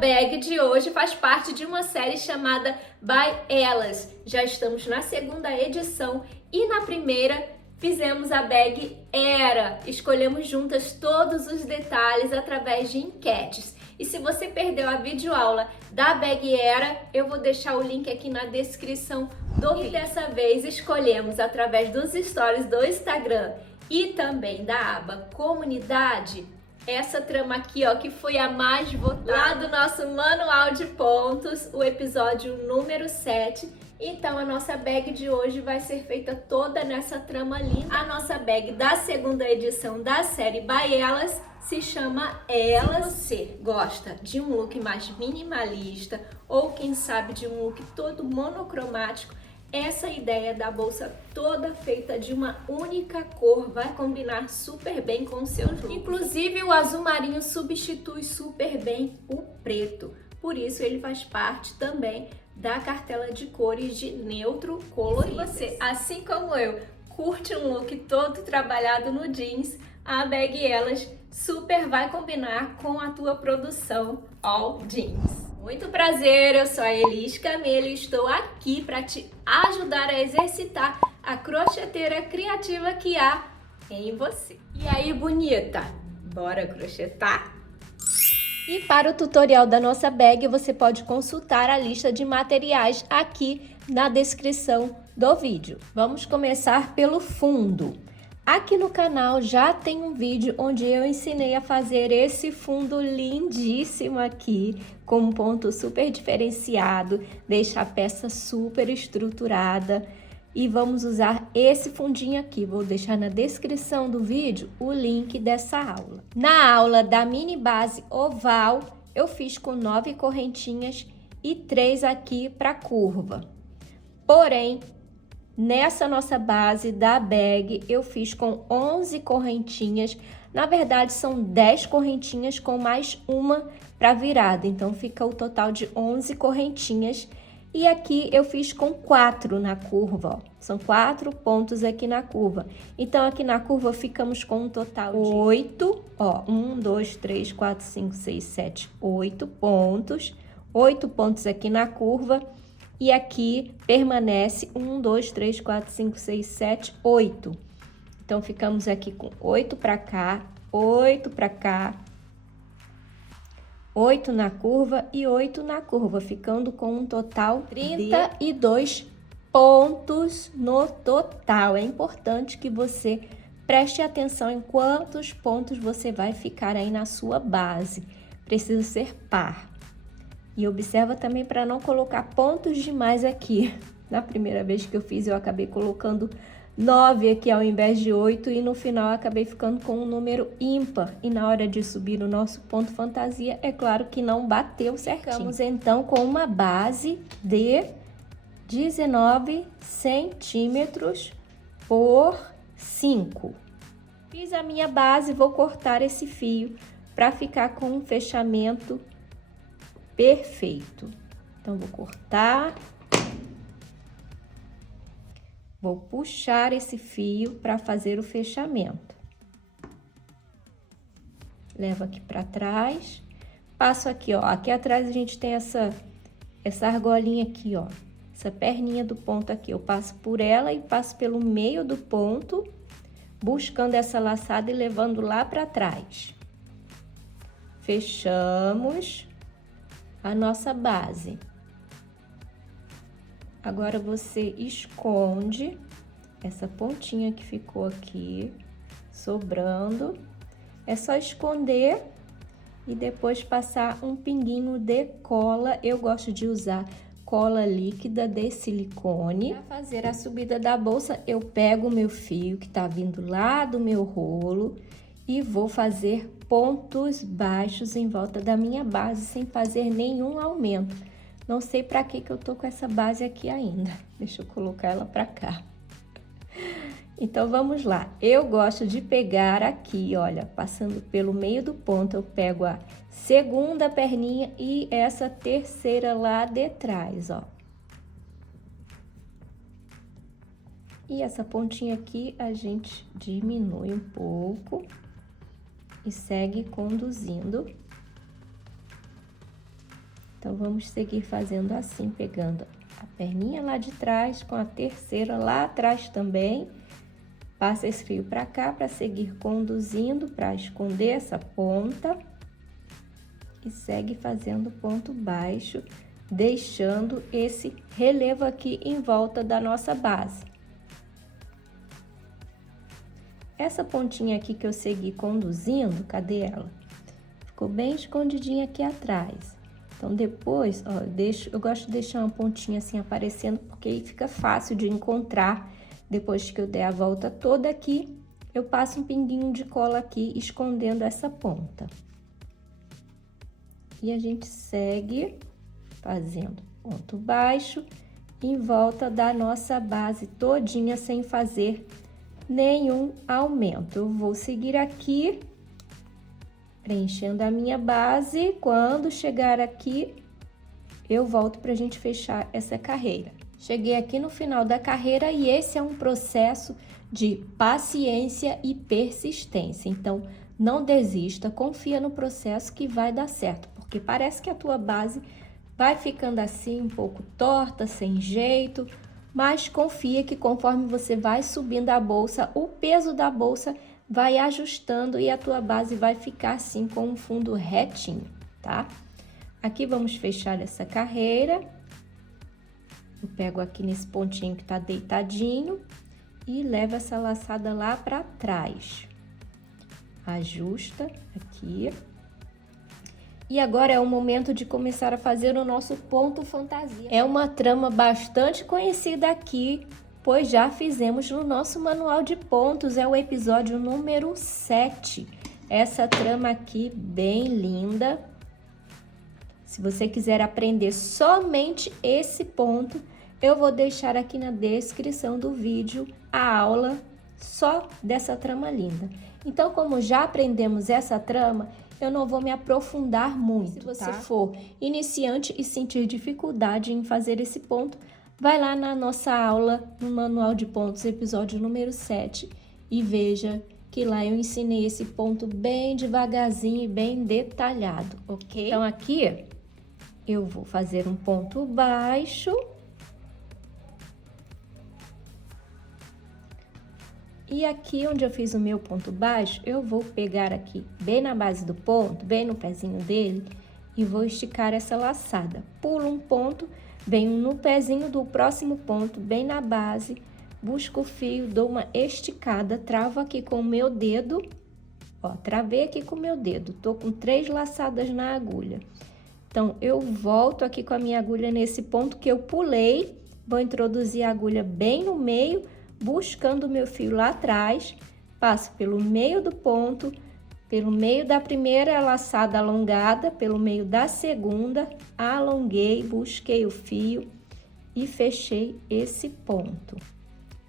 bag de hoje faz parte de uma série chamada By Elas. Já estamos na segunda edição e na primeira fizemos a bag Era. Escolhemos juntas todos os detalhes através de enquetes. E se você perdeu a videoaula da bag Era, eu vou deixar o link aqui na descrição do vídeo. E dessa vez escolhemos através dos stories do Instagram e também da aba Comunidade essa trama aqui, ó, que foi a mais votada lá do nosso manual de pontos, o episódio número 7. Então a nossa bag de hoje vai ser feita toda nessa trama linda. A nossa bag da segunda edição da série By Elas se chama Elas. Se você gosta de um look mais minimalista ou quem sabe de um look todo monocromático, essa ideia da bolsa toda feita de uma única cor vai combinar super bem com o seu look. Inclusive o azul marinho substitui super bem o preto, por isso ele faz parte também da cartela de cores de neutro colorido. Se você, assim como eu, curte um look todo trabalhado no jeans, a bag Elas super vai combinar com a tua produção all jeans. Muito prazer, eu sou a Elis Camelo e estou aqui para te ajudar a exercitar a crocheteira criativa que há em você. E aí, bonita? Bora crochetar? E para o tutorial da nossa bag, você pode consultar a lista de materiais aqui na descrição do vídeo. Vamos começar pelo fundo. Aqui no canal já tem um vídeo onde eu ensinei a fazer esse fundo lindíssimo aqui, com um ponto super diferenciado, deixa a peça super estruturada. E vamos usar esse fundinho aqui, vou deixar na descrição do vídeo o link dessa aula. Na aula da mini base oval, eu fiz com 9 correntinhas e 3 aqui para curva. Porém, nessa nossa base da bag, eu fiz com 11 correntinhas. Na verdade, são 10 correntinhas com mais uma para virada. Então, fica o total de 11 correntinhas. E aqui eu fiz com 4 na curva, ó. São 4 pontos aqui na curva. Então, aqui na curva, ficamos com um total de 8, ó. 1, 2, 3, 4, 5, 6, 7, 8 pontos. 8 pontos aqui na curva. E aqui permanece 1, 2, 3, 4, 5, 6, 7, 8. Então, ficamos aqui com 8 para cá, 8 para cá, 8 na curva e 8 na curva, ficando com um total de 32 pontos no total. É importante que você preste atenção em quantos pontos você vai ficar aí na sua base. Precisa ser par. E observa também para não colocar pontos demais aqui. Na primeira vez que eu fiz, eu acabei colocando 9 aqui ao invés de 8 e no final eu acabei ficando com um número ímpar. E na hora de subir o nosso ponto fantasia, é claro que não bateu certinho. Ficamos então com uma base de 19 centímetros por 5. Fiz a minha base, vou cortar esse fio para ficar com um fechamento perfeito. Então, vou cortar. Vou puxar esse fio para fazer o fechamento. Levo aqui para trás. Passo aqui, ó. Aqui atrás a gente tem essa argolinha aqui, ó. Essa perninha do ponto aqui. Eu passo por ela e passo pelo meio do ponto, buscando essa laçada e levando lá para trás. Fechamos a nossa base. Agora você esconde essa pontinha que ficou aqui, sobrando. É só esconder e depois passar um pinguinho de cola. Eu gosto de usar cola líquida de silicone. Para fazer a subida da bolsa, eu pego o meu fio que tá vindo lá do meu rolo e vou fazer pontos baixos em volta da minha base, sem fazer nenhum aumento. Não sei para que eu tô com essa base aqui ainda. Deixa eu colocar ela para cá. Então, vamos lá. Eu gosto de pegar aqui, olha, passando pelo meio do ponto, eu pego a segunda perninha e essa terceira lá de trás, ó. E essa pontinha aqui a gente diminui um pouco e segue conduzindo. Então, vamos seguir fazendo assim, pegando a perninha lá de trás com a terceira lá atrás também. Passa esse fio para cá para seguir conduzindo, para esconder essa ponta. E segue fazendo ponto baixo, deixando esse relevo aqui em volta da nossa base. Essa pontinha aqui que eu segui conduzindo, cadê ela? Ficou bem escondidinha aqui atrás. Então, depois, ó, eu gosto de deixar uma pontinha assim aparecendo, porque aí fica fácil de encontrar. Depois que eu der a volta toda aqui, eu passo um pinguinho de cola aqui, escondendo essa ponta. E a gente segue fazendo ponto baixo em volta da nossa base todinha, sem fazer nenhum aumento. Eu vou seguir aqui, preenchendo a minha base. Quando chegar aqui, eu volto para a gente fechar essa carreira. Cheguei aqui no final da carreira e esse é um processo de paciência e persistência. Então, não desista, confia no processo que vai dar certo, porque parece que a tua base vai ficando assim, um pouco torta, sem jeito, mas confia que conforme você vai subindo a bolsa, o peso da bolsa vai ajustando e a tua base vai ficar assim com um fundo retinho, tá? Aqui vamos fechar essa carreira. Eu pego aqui nesse pontinho que tá deitadinho e levo essa laçada lá para trás. Ajusta aqui. E agora é o momento de começar a fazer o nosso ponto fantasia. É uma trama bastante conhecida aqui, pois já fizemos no nosso manual de pontos, é o episódio número 7. Essa trama aqui bem linda. Se você quiser aprender somente esse ponto, eu vou deixar aqui na descrição do vídeo a aula só dessa trama linda. Então, como já aprendemos essa trama, eu não vou me aprofundar muito. Se você for iniciante e sentir dificuldade em fazer esse ponto, vai lá na nossa aula no Manual de Pontos, episódio número 7, e veja que lá eu ensinei esse ponto bem devagarzinho e bem detalhado, ok? Então, aqui eu vou fazer um ponto baixo. E aqui onde eu fiz o meu ponto baixo, eu vou pegar aqui bem na base do ponto, bem no pezinho dele, e vou esticar essa laçada. Pulo um ponto, venho no pezinho do próximo ponto, bem na base, busco o fio, dou uma esticada, travo aqui com o meu dedo, ó, travei aqui com o meu dedo, tô com 3 laçadas na agulha. Então, eu volto aqui com a minha agulha nesse ponto que eu pulei, vou introduzir a agulha bem no meio, buscando o meu fio lá atrás, passo pelo meio do ponto, pelo meio da primeira laçada alongada, pelo meio da segunda, alonguei, busquei o fio e fechei esse ponto.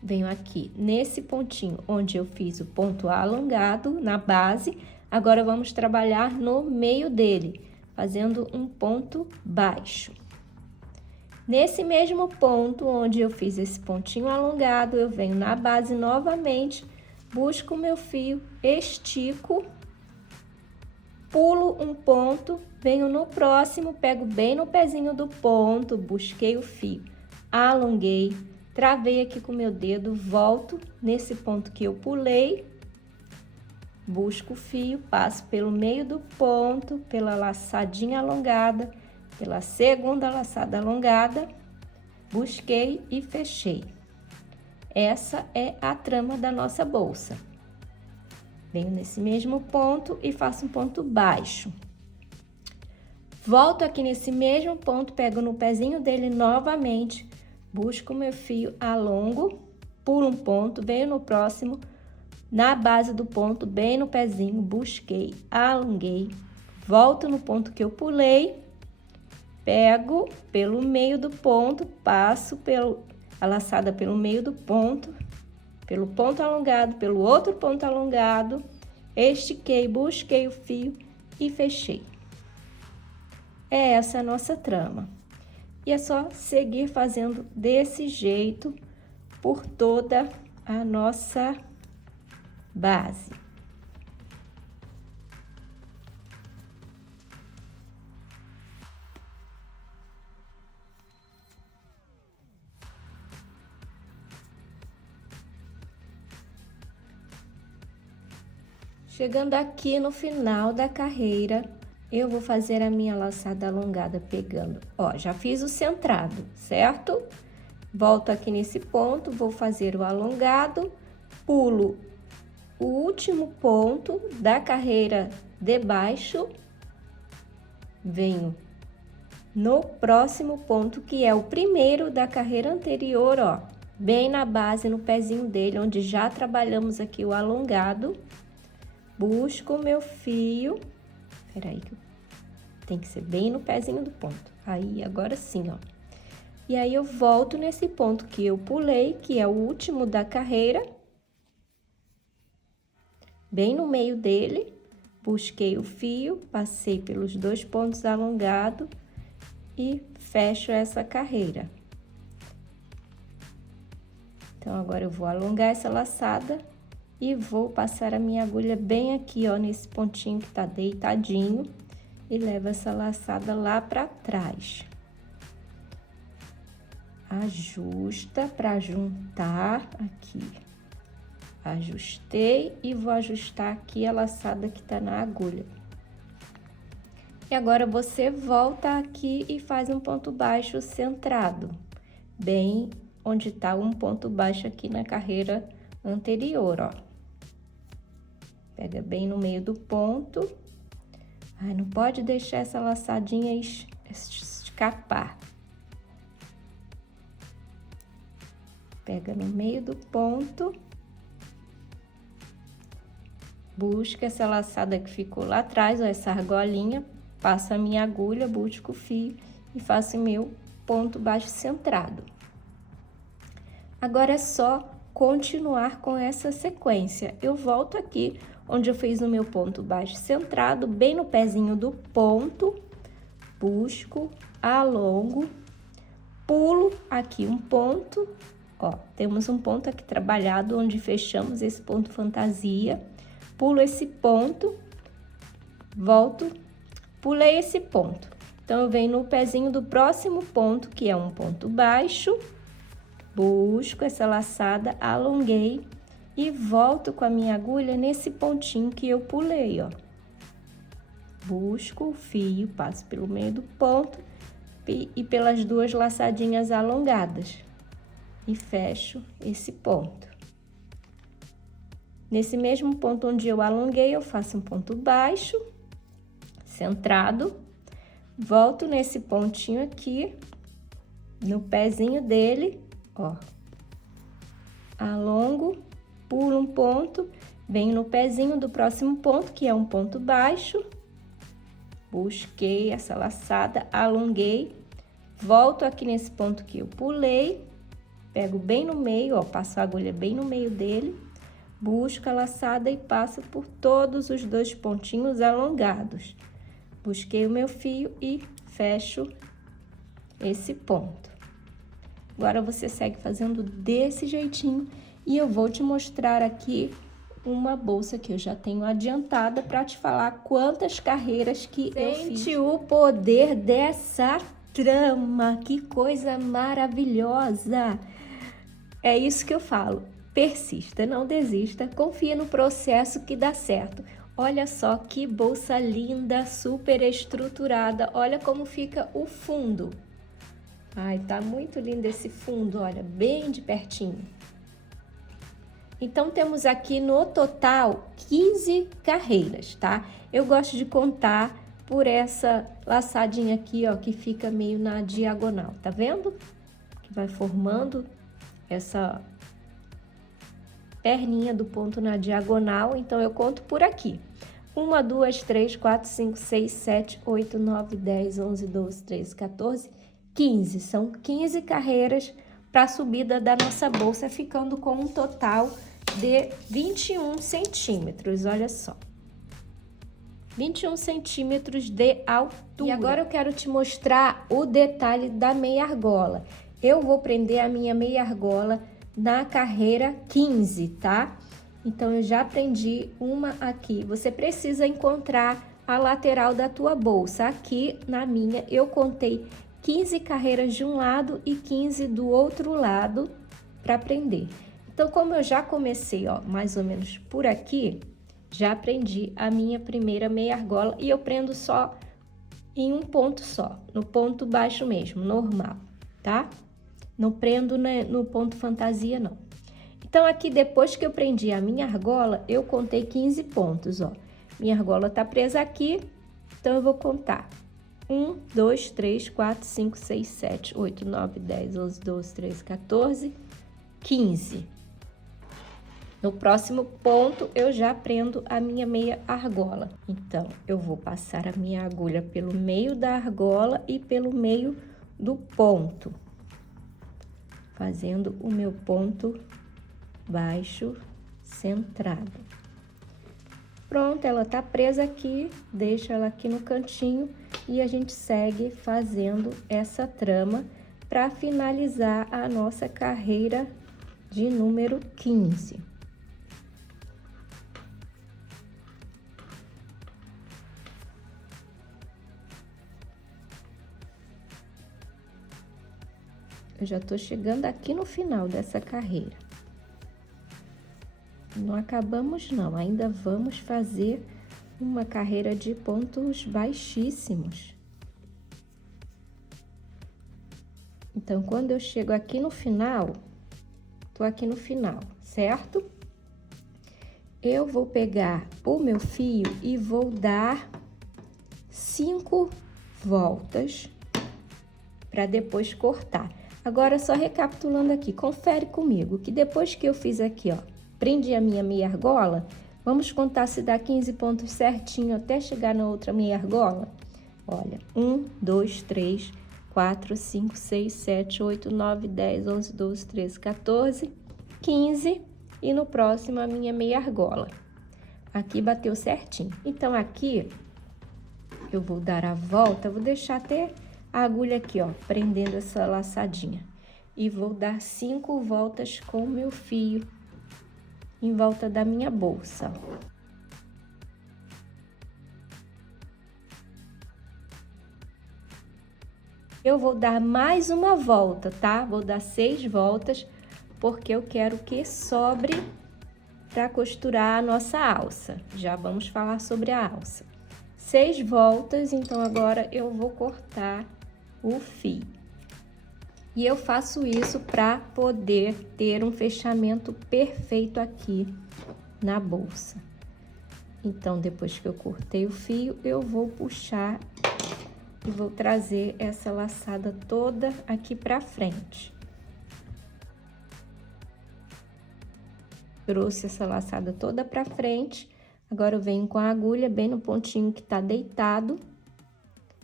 Venho aqui nesse pontinho onde eu fiz o ponto alongado na base, agora vamos trabalhar no meio dele, fazendo um ponto baixo. Nesse mesmo ponto onde eu fiz esse pontinho alongado, eu venho na base novamente, busco o meu fio, estico, pulo um ponto, venho no próximo, pego bem no pezinho do ponto, busquei o fio, alonguei, travei aqui com o meu dedo, volto nesse ponto que eu pulei, busco o fio, passo pelo meio do ponto, pela laçadinha alongada, pela segunda laçada alongada, busquei e fechei. Essa é a trama da nossa bolsa. Venho nesse mesmo ponto e faço um ponto baixo. Volto aqui nesse mesmo ponto, pego no pezinho dele novamente, busco o meu fio, alongo, pulo um ponto, venho no próximo, na base do ponto, bem no pezinho, busquei, alonguei, volto no ponto que eu pulei, pego pelo meio do ponto, passo a laçada pelo meio do ponto, pelo ponto alongado, pelo outro ponto alongado, estiquei, busquei o fio e fechei. É essa a nossa trama. E é só seguir fazendo desse jeito por toda a nossa base. Chegando aqui no final da carreira, eu vou fazer a minha laçada alongada pegando, ó, já fiz o centrado, certo? Volto aqui nesse ponto, vou fazer o alongado, pulo o último ponto da carreira de baixo, venho no próximo ponto, que é o primeiro da carreira anterior, ó, bem na base, no pezinho dele, onde já trabalhamos aqui o alongado. Busco o meu fio, peraí, que tem que ser bem no pezinho do ponto. Aí, agora sim, ó. E aí, eu volto nesse ponto que eu pulei, que é o último da carreira. Bem no meio dele, busquei o fio, passei pelos 2 pontos alongados e fecho essa carreira. Então, agora eu vou alongar essa laçada e vou passar a minha agulha bem aqui, ó, nesse pontinho que tá deitadinho, e levo essa laçada lá pra trás. Ajusta pra juntar aqui. Ajustei e vou ajustar aqui a laçada que tá na agulha. E agora você volta aqui e faz um ponto baixo centrado, bem onde tá um ponto baixo aqui na carreira anterior, ó. Pega bem no meio do ponto. Ai, não pode deixar essa laçadinha escapar. Pega no meio do ponto. Busca essa laçada que ficou lá atrás, ó, essa argolinha. Passo a minha agulha, busco o fio e faço o meu ponto baixo centrado. Agora é só continuar com essa sequência. Eu volto aqui onde eu fiz o meu ponto baixo centrado, bem no pezinho do ponto, busco, alongo, pulo aqui um ponto, ó, temos um ponto aqui trabalhado onde fechamos esse ponto fantasia, pulo esse ponto, volto, pulei esse ponto. Então, eu venho no pezinho do próximo ponto, que é um ponto baixo, busco essa laçada, alonguei e volto com a minha agulha nesse pontinho que eu pulei, ó. Busco o fio, passo pelo meio do ponto e pelas 2 laçadinhas alongadas e fecho esse ponto. Nesse mesmo ponto onde eu alonguei, eu faço um ponto baixo, centrado, volto nesse pontinho aqui, no pezinho dele, ó, alongo, pulo um ponto, venho no pezinho do próximo ponto, que é um ponto baixo, busquei essa laçada, alonguei, volto aqui nesse ponto que eu pulei, pego bem no meio, ó, passo a agulha bem no meio dele, busco a laçada e passo por todos os 2 pontinhos alongados. Busquei o meu fio e fecho esse ponto. Agora, você segue fazendo desse jeitinho e eu vou te mostrar aqui uma bolsa que eu já tenho adiantada para te falar quantas carreiras que eu fiz. Sente o poder dessa trama, que coisa maravilhosa! É isso que eu falo, persista, não desista, confia no processo que dá certo. Olha só que bolsa linda, super estruturada, olha como fica o fundo. Ai, tá muito lindo esse fundo, olha, bem de pertinho. Então, temos aqui no total 15 carreiras, tá? Eu gosto de contar por essa laçadinha aqui, ó, que fica meio na diagonal, tá vendo? Que vai formando essa perninha do ponto na diagonal, então eu conto por aqui. 1, 2, 3, 4, 5, 6, 7, 8, 9, 10, 11, 12, 13, 14, 15. São 15 carreiras para a subida da nossa bolsa, ficando com um total de 21 centímetros, olha só. 21 centímetros de altura. E agora eu quero te mostrar o detalhe da meia argola. Eu vou prender a minha meia argola na carreira 15, tá? Então, eu já prendi uma aqui. Você precisa encontrar a lateral da tua bolsa. Aqui, na minha, eu contei 15 carreiras de um lado e 15 do outro lado para prender. Então, como eu já comecei, ó, mais ou menos por aqui, já prendi a minha primeira meia argola e eu prendo só em um ponto só, no ponto baixo mesmo, normal, tá? Não prendo no ponto fantasia, não. Então, aqui, depois que eu prendi a minha argola, eu contei 15 pontos, ó. Minha argola tá presa aqui, então eu vou contar. 1, 2, 3, 4, 5, 6, 7, 8, 9, 10, 11, 12, 13, 14, 15. No próximo ponto, eu já prendo a minha meia argola. Então, eu vou passar a minha agulha pelo meio da argola e pelo meio do ponto, fazendo o meu ponto baixo centrado. Pronto, ela tá presa aqui, deixa ela aqui no cantinho e a gente segue fazendo essa trama para finalizar a nossa carreira de número 15. Eu já tô chegando aqui no final dessa carreira. Não acabamos não, ainda vamos fazer uma carreira de pontos baixíssimos. Então, quando eu chego aqui no final, tô aqui no final, certo? Eu vou pegar o meu fio e vou dar 5 voltas para depois cortar. Agora, só recapitulando aqui, confere comigo que depois que eu fiz aqui, ó, prendi a minha meia argola, vamos contar se dá 15 pontos certinho até chegar na outra meia argola? Olha, 1, 2, 3, 4, 5, 6, 7, 8, 9, 10, 11, 12, 13, 14, 15 e no próximo a minha meia argola. Aqui bateu certinho. Então, aqui eu vou dar a volta, vou deixar até a agulha aqui, ó, prendendo essa laçadinha. E vou dar 5 voltas com o meu fio em volta da minha bolsa. Eu vou dar mais uma volta, tá? Vou dar 6 voltas, porque eu quero que sobre para costurar a nossa alça. Já vamos falar sobre a alça. 6 voltas, então agora eu vou cortar o fio. E eu faço isso para poder ter um fechamento perfeito aqui na bolsa. Então, depois que eu cortei o fio, eu vou puxar e vou trazer essa laçada toda aqui para frente. Trouxe essa laçada toda para frente. Agora, eu venho com a agulha bem no pontinho que tá deitado.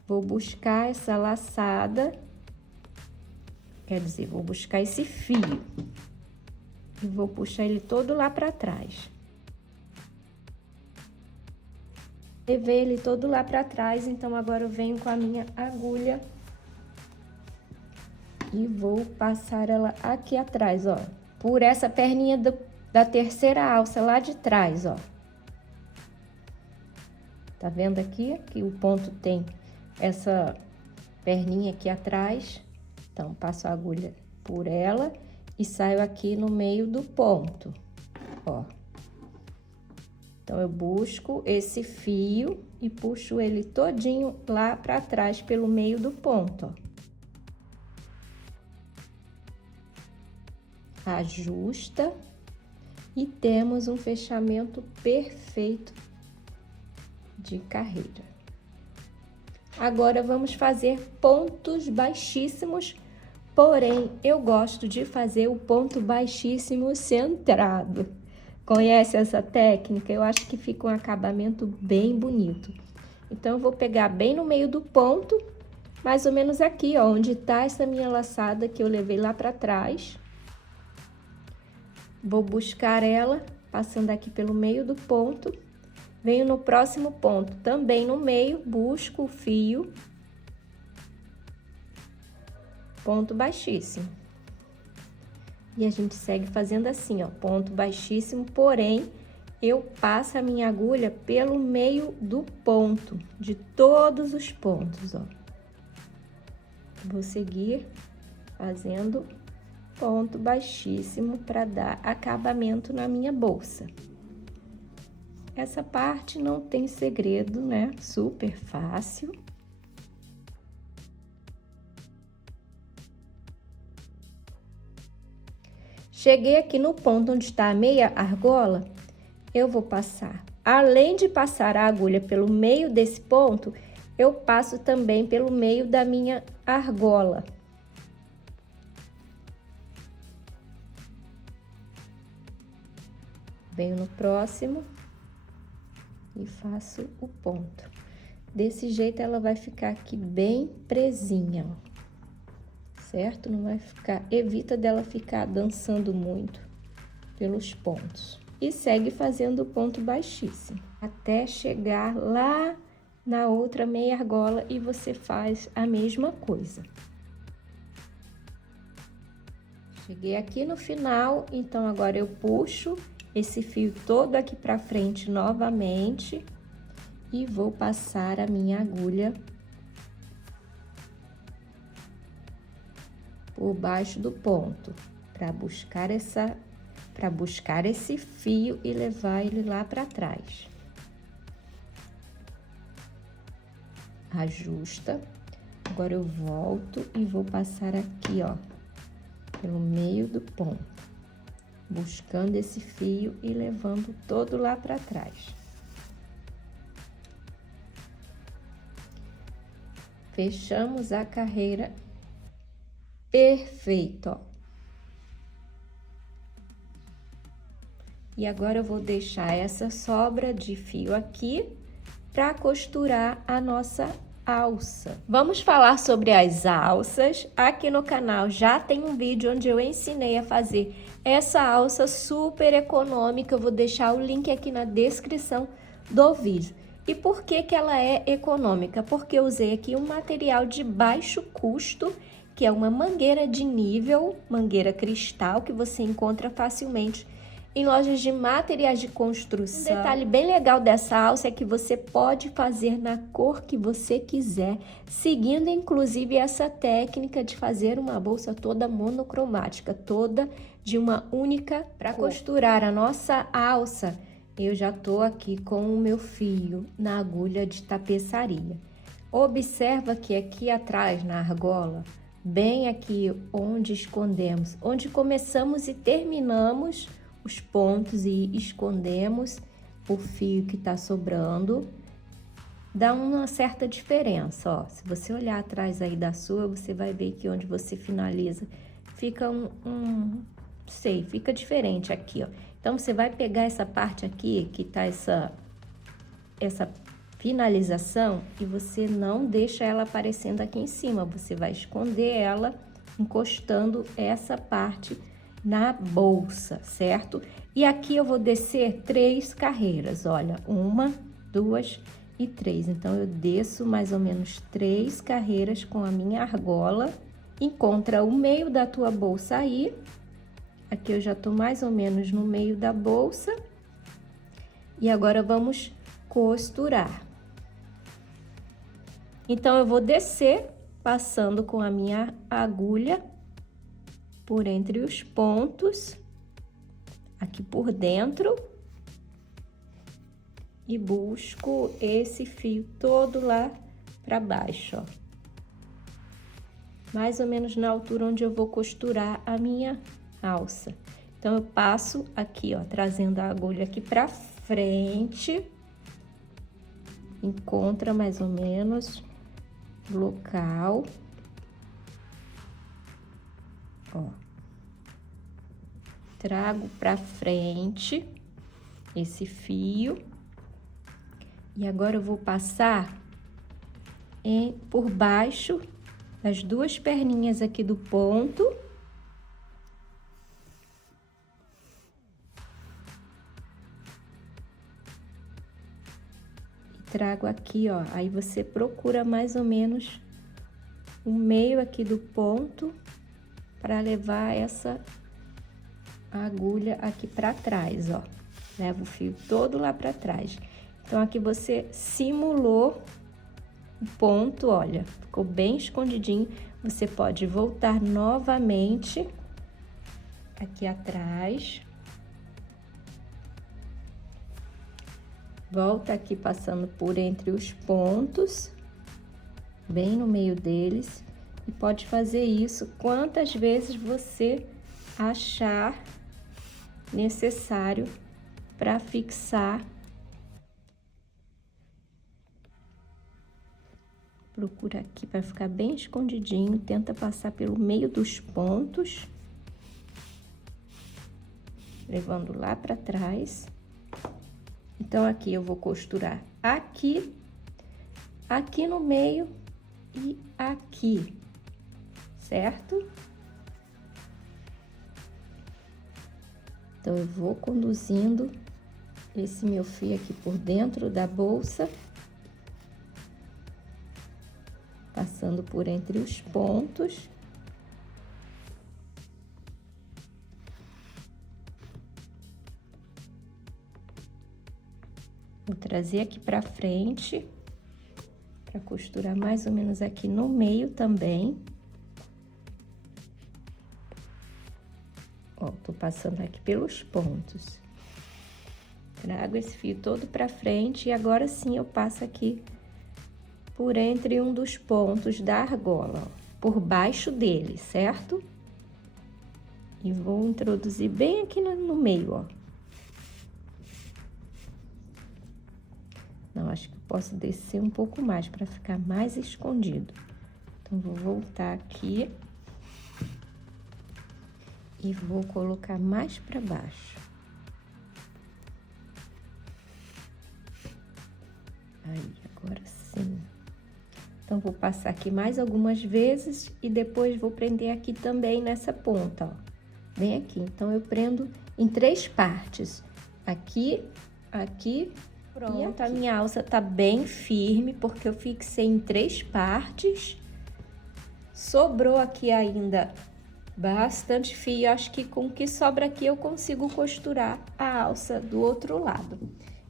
Vou buscar essa laçada. Quer dizer, vou buscar esse fio e vou puxar ele todo lá para trás. Levei ele todo lá para trás, então agora eu venho com a minha agulha e vou passar ela aqui atrás, ó, por essa perninha da terceira alça lá de trás, ó. Tá vendo aqui? Que o ponto tem essa perninha aqui atrás. Então, passo a agulha por ela e saio aqui no meio do ponto, ó. Então, eu busco esse fio e puxo ele todinho lá para trás pelo meio do ponto, ó. Ajusta e temos um fechamento perfeito de carreira. Agora, vamos fazer pontos baixíssimos. Porém, eu gosto de fazer o ponto baixíssimo centrado. Conhece essa técnica? Eu acho que fica um acabamento bem bonito. Então, eu vou pegar bem no meio do ponto, mais ou menos aqui, ó, onde tá essa minha laçada que eu levei lá para trás. Vou buscar ela, passando aqui pelo meio do ponto. Venho no próximo ponto, também no meio, busco o fio. Ponto baixíssimo. E a gente segue fazendo assim, ó, ponto baixíssimo, porém, eu passo a minha agulha pelo meio do ponto, de todos os pontos, ó. Vou seguir fazendo ponto baixíssimo para dar acabamento na minha bolsa. Essa parte não tem segredo, né? Super fácil. Cheguei aqui no ponto onde está a meia argola, eu vou passar. Além de passar a agulha pelo meio desse ponto, eu passo também pelo meio da minha argola. Venho no próximo e faço o ponto. Desse jeito ela vai ficar aqui bem presinha, ó. Certo? Não vai ficar, evita dela ficar dançando muito pelos pontos. E segue fazendo o ponto baixíssimo, até chegar lá na outra meia argola e você faz a mesma coisa. Cheguei aqui no final, então agora eu puxo esse fio todo aqui pra frente novamente e vou passar a minha agulha por baixo do ponto, para buscar esse fio e levar ele lá para trás. Ajusta. Agora eu volto e vou passar aqui, ó, pelo meio do ponto, buscando esse fio e levando todo lá para trás. Fechamos a carreira. Perfeito, ó. E agora eu vou deixar essa sobra de fio aqui para costurar a nossa alça. Vamos falar sobre as alças. Aqui no canal já tem um vídeo onde eu ensinei a fazer essa alça super econômica. Eu vou deixar o link aqui na descrição do vídeo. E por que que ela é econômica? Porque eu usei aqui um material de baixo custo, que é uma mangueira de nível, mangueira cristal, que você encontra facilmente em lojas de materiais de construção. Um detalhe bem legal dessa alça é que você pode fazer na cor que você quiser, seguindo inclusive essa técnica de fazer uma bolsa toda monocromática, toda de uma única cor. Para costurar a nossa alça, eu já tô aqui com o meu fio na agulha de tapeçaria. Observa que aqui atrás na argola, bem aqui onde escondemos, onde começamos e terminamos os pontos e escondemos o fio que tá sobrando, dá uma certa diferença, ó. Se você olhar atrás aí da sua, você vai ver que onde você finaliza fica fica diferente aqui, ó. Então, você vai pegar essa parte aqui, que tá essa finalização, e você não deixa ela aparecendo aqui em cima, você vai esconder ela encostando essa parte na bolsa, certo? E aqui eu vou descer 3 carreiras, olha, 1, 2 e 3. Então, eu desço mais ou menos 3 carreiras com a minha argola. Encontra o meio da tua bolsa aí. Aqui eu já tô mais ou menos no meio da bolsa. E agora vamos costurar. Então, eu vou descer, passando com a minha agulha por entre os pontos, aqui por dentro, e busco esse fio todo lá para baixo, ó. Mais ou menos na altura onde eu vou costurar a minha alça. Então, eu passo aqui, ó, trazendo a agulha aqui para frente, encontra mais ou menos o local. Ó, trago pra frente esse fio e agora eu vou passar por baixo das 2 perninhas aqui do ponto. E trago aqui, ó, aí você procura mais ou menos o meio aqui do ponto para levar essa agulha aqui para trás, ó. Leva o fio todo lá para trás. Então, aqui você simulou o ponto, olha, ficou bem escondidinho. Você pode voltar novamente aqui atrás. Volta aqui passando por entre os pontos, bem no meio deles. E pode fazer isso quantas vezes você achar necessário para fixar. Procura aqui para ficar bem escondidinho, tenta passar pelo meio dos pontos, levando lá para trás. Então, aqui eu vou costurar aqui, aqui no meio e aqui, certo? Então, eu vou conduzindo esse meu fio aqui por dentro da bolsa, passando por entre os pontos. Vou trazer aqui pra frente, pra costurar mais ou menos aqui no meio também. Ó, tô passando aqui pelos pontos. Trago esse fio todo pra frente e agora sim eu passo aqui por entre um dos pontos da argola, ó, por baixo dele, certo? E vou introduzir bem aqui no meio, ó. Não, acho que eu posso descer um pouco mais para ficar mais escondido. Então, vou voltar aqui e vou colocar mais para baixo. Aí, agora sim. Então, vou passar aqui mais algumas vezes e depois vou prender aqui também nessa ponta, ó. Bem aqui. Então, eu prendo em 3 partes. Aqui, aqui. Pronto, a minha alça tá bem firme, porque eu fixei em 3 partes. Sobrou aqui ainda bastante fio. Acho que com o que sobra aqui eu consigo costurar a alça do outro lado.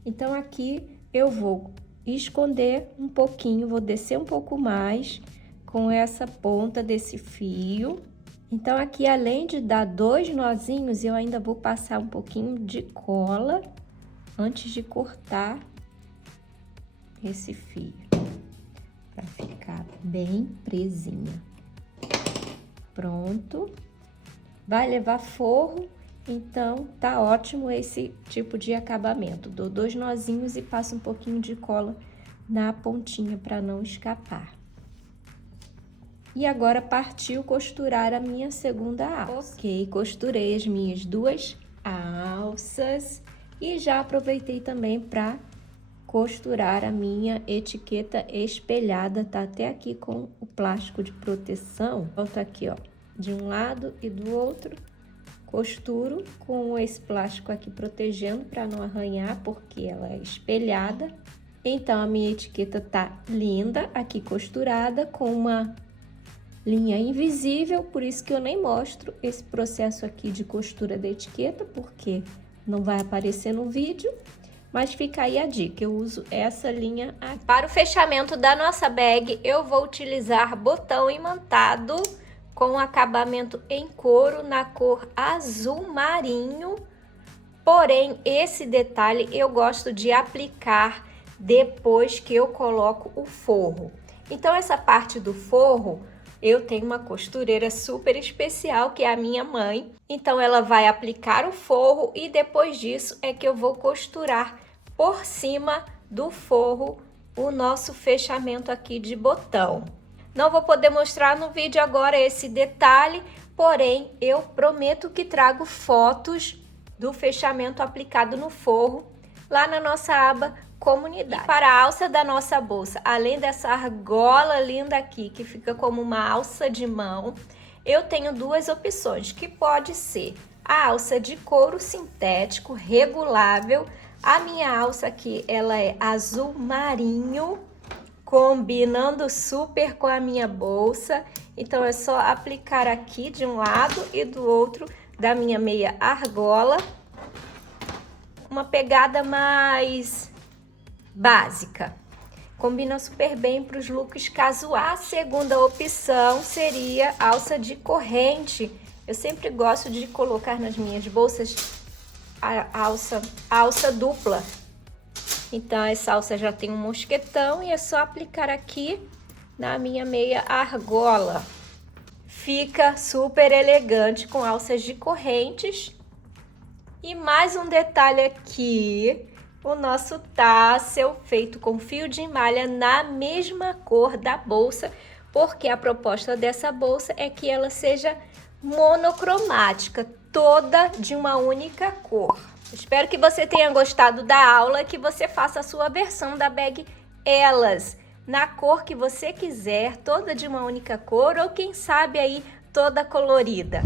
Então, aqui eu vou esconder um pouquinho, vou descer um pouco mais com essa ponta desse fio. Então, aqui, além de dar 2 nozinhos, eu ainda vou passar um pouquinho de cola antes de cortar esse fio, para ficar bem presinha. Pronto. Vai levar forro, então tá ótimo esse tipo de acabamento. Dou 2 nozinhos e passo um pouquinho de cola na pontinha para não escapar. E agora partiu costurar a minha segunda alça. Ok, costurei as minhas 2 alças. E já aproveitei também para costurar a minha etiqueta espelhada, tá até aqui com o plástico de proteção. Volto aqui, ó, de um lado e do outro, costuro com esse plástico aqui protegendo para não arranhar, porque ela é espelhada. Então, a minha etiqueta tá linda, aqui costurada com uma linha invisível, por isso que eu nem mostro esse processo aqui de costura da etiqueta, porque não vai aparecer no vídeo, mas fica aí a dica, eu uso essa linha aqui. Para o fechamento da nossa bag, eu vou utilizar botão imantado com acabamento em couro na cor azul marinho, porém, esse detalhe eu gosto de aplicar depois que eu coloco o forro. Então, essa parte do forro, eu tenho uma costureira super especial, que é a minha mãe. Então, ela vai aplicar o forro e depois disso é que eu vou costurar por cima do forro o nosso fechamento aqui de botão. Não vou poder mostrar no vídeo agora esse detalhe, porém, eu prometo que trago fotos do fechamento aplicado no forro lá na nossa aba comunidade. E para a alça da nossa bolsa, além dessa argola linda aqui, que fica como uma alça de mão, eu tenho 2 opções, que pode ser a alça de couro sintético regulável. A minha alça aqui, ela é azul marinho, combinando super com a minha bolsa. Então, é só aplicar aqui de um lado e do outro da minha meia argola. Uma pegada mais básica. Combina super bem para os looks casuais. A segunda opção seria alça de corrente. Eu sempre gosto de colocar nas minhas bolsas a alça dupla. Então, essa alça já tem um mosquetão e é só aplicar aqui na minha meia argola. Fica super elegante com alças de correntes. E mais um detalhe aqui, o nosso tassel feito com fio de malha na mesma cor da bolsa, porque a proposta dessa bolsa é que ela seja monocromática, toda de uma única cor. Espero que você tenha gostado da aula, que você faça a sua versão da bag Elas, na cor que você quiser, toda de uma única cor ou quem sabe aí toda colorida.